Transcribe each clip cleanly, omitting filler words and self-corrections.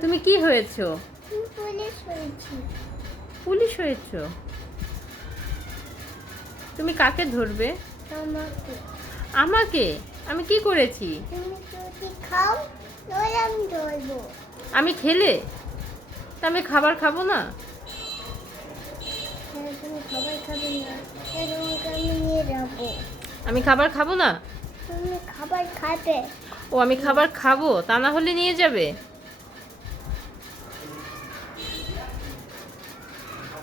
তুমি কি হয়েছো? পুলিশ হয়েছি। পুলিশ হয়েছো? তুমি কাকে ধরবে? তোমাকে। আমাকে? আমি কি করেছি? তুমি যদি খাও তাহলে আমি ধরবো। আমি খেলে তা আমি খাবার খাবো না? তুমি খাবার খাবে না, তোমাকে আমি নিয়ে যাবো। আমি খাবার খাবো না? তুমি খাবার খাবে। ও, আমি খাবার খাবো, তা না হলে নিয়ে যাবে?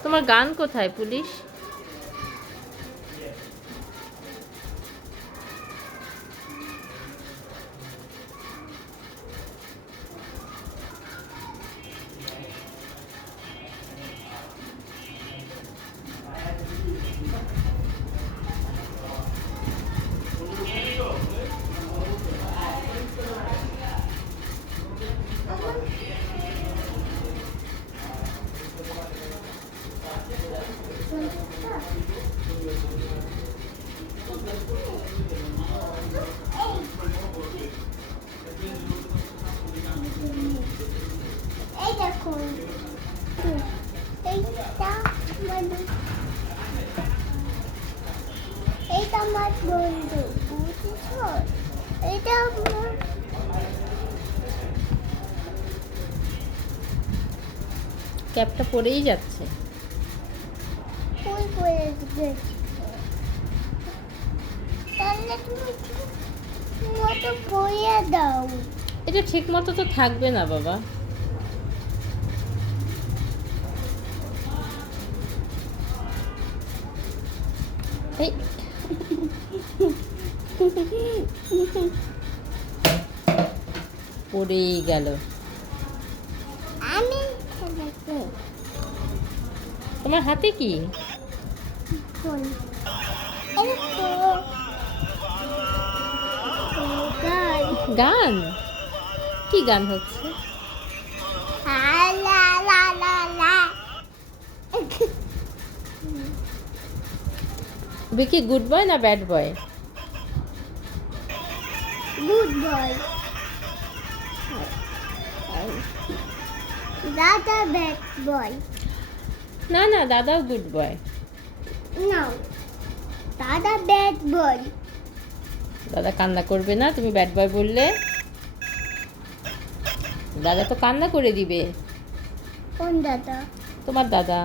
তোমার গান কোথায় পুলিশ? এই দেখুন, এইটা আমার বন্ধু, বুঝেছো? এটা আমার ক্যাপটা পরেই যাচ্ছে। ফুল করে গেছে। তাহলে তুমি মতো পরিয়ে দাও। এটা ঠিক মতো তো থাকবে না বাবা। এই পড়েই গেল। আমি খেলাতে তোমার হাতে কি? ফোন। এটা তো গান। গান? কি গান হচ্ছে? লা লা লা লা। বিকি গুড বয় না ব্যাড বয়? Good boy. দাদা ব্যাড বয়। না না, দাদাও গুড বয়। নাও, দাদা ব্যাড বয়। দাদা কান্না করবে না তুমি ব্যাড বয় বললে? দাদা তো কান্না করে দিবে। কোন দাদা? তোমার দাদা।